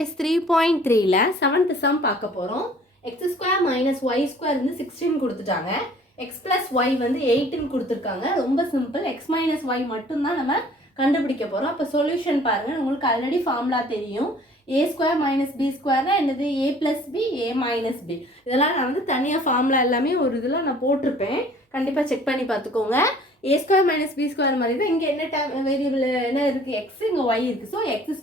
3.3ல 7th some பார்க்க போகிறோம். x² - y² வந்து 16 கொடுத்துட்டாங்க. x + y வந்து 8ன்னு கொடுத்துருக்காங்க. ரொம்ப சிம்பிள். x - y மட்டும்தான் நம்ம கண்டுபிடிக்க போகிறோம். அப்போ சொல்யூஷன் பாருங்கள். உங்களுக்கு ஆல்ரெடி ஃபார்முலா தெரியும். a² - b² என்னது a + b a - b. இதெல்லாம் நான் வந்து தனியாக ஃபார்முலா எல்லாமே ஒரு இதில் நான் போட்டிருப்பேன். கண்டிப்பாக செக் பண்ணி பார்த்துக்கோங்க. a² - b² மாதிரி தான் இங்கே என்ன வேரியபிள் என்ன இருக்குது, எக்ஸ் இங்கே ஒய் இருக்குது. ஸோ x²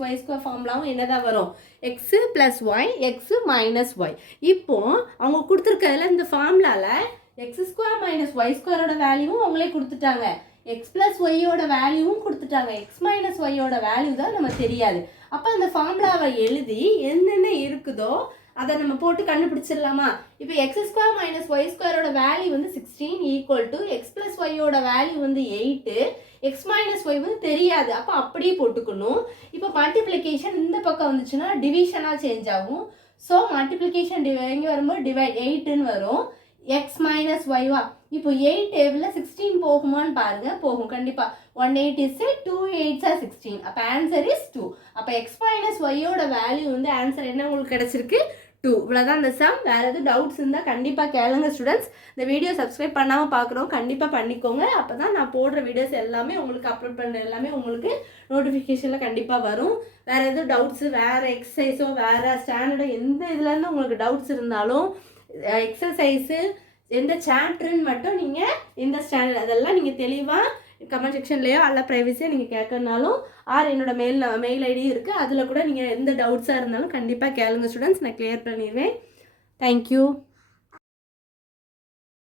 - y² ஃபார்முலாவும் என்னதான் வரும், x plus y x minus y. இப்போ அவங்க கொடுத்துருக்கதுல இந்த ஃபார்முலாவில் x² - y² வேல்யூவும் அவங்களே கொடுத்துட்டாங்க, எக்ஸ் ப்ளஸ் ஒய்யோட வேல்யூவும் கொடுத்துட்டாங்க. எக்ஸ் மைனஸ் ஒய்யோட வேல்யூ தான் நம்ம தெரியாது. அப்போ அந்த ஃபார்முலாவை எழுதி என்னென்ன இருக்குதோ அதை நம்ம போட்டு கண்டுபிடிச்சிடலாமா? இப்போ x² - y² வேல்யூ வந்து 16 ஈக்குவல் டு எக்ஸ் ப்ளஸ் ஒய்யோட வேல்யூ வந்து 8, எக்ஸ் மைனஸ் ஒய் வந்து தெரியாது. அப்போ அப்படியே போட்டுக்கணும். இப்போ மல்டிப்ளிகேஷன் இந்த பக்கம் வந்துச்சுன்னா டிவிஷனாக சேஞ்ச் ஆகும். ஸோ மல்டிப்ளிகேஷன் இங்கே வரும்போது டிவைட் 8ன்னு வரும். எக்ஸ் மைனஸ் ஒய்வா இப்போ 8 டேபிளில் 16 போகுமான்னு பாருங்கள். போகும் கண்டிப்பாக. 1 8 is 2 8s are 16. அப்போ ஆன்சர் இஸ் 2. அப்போ எக்ஸ் மைனஸ் ஒய்யோட வேல்யூ வந்து ஆன்சர் என்ன உங்களுக்கு கிடச்சிருக்கு, 2. இவ்வளோதான் இந்த சம். வேறு எதுவும் டவுட்ஸ் இருந்தால் கண்டிப்பாக கேளுங்க ஸ்டூடெண்ட்ஸ். இந்த வீடியோ சப்ஸ்கிரைப் பண்ணாமல் பார்க்குறோம், கண்டிப்பாக பண்ணிக்கோங்க. அப்போ தான் நான் போடுற வீடியோஸ் எல்லாமே உங்களுக்கு அப்லோட் பண்ணுற எல்லாமே உங்களுக்கு நோட்டிஃபிகேஷனில் கண்டிப்பாக வரும். வேறு எதுவும் டவுட்ஸு, வேறு எக்ஸசைஸோ வேறு ஸ்டாண்டர்டோ எந்த இதுலேருந்து உங்களுக்கு டவுட்ஸ் இருந்தாலும் எக்ஸசைஸு எந்த சாப்டர்ன்னு மட்டும் நீங்கள் எந்த ஸ்டாண்டர்ட் அதெல்லாம் நீங்கள் தெளிவாக கமெண்ட் செக்ஷன்லேயோ அல்ல ப்ரைவசியாக நீங்கள் கேட்கறனாலும் என்னோட மெயில் ஐடி இருக்குது, அதில் கூட நீங்கள் எந்த டவுட்ஸாக இருந்தாலும் கண்டிப்பாக கேளுங்க ஸ்டூடெண்ட்ஸ், நான் கிளியர் பண்ணிடுவேன். தேங்க்யூ.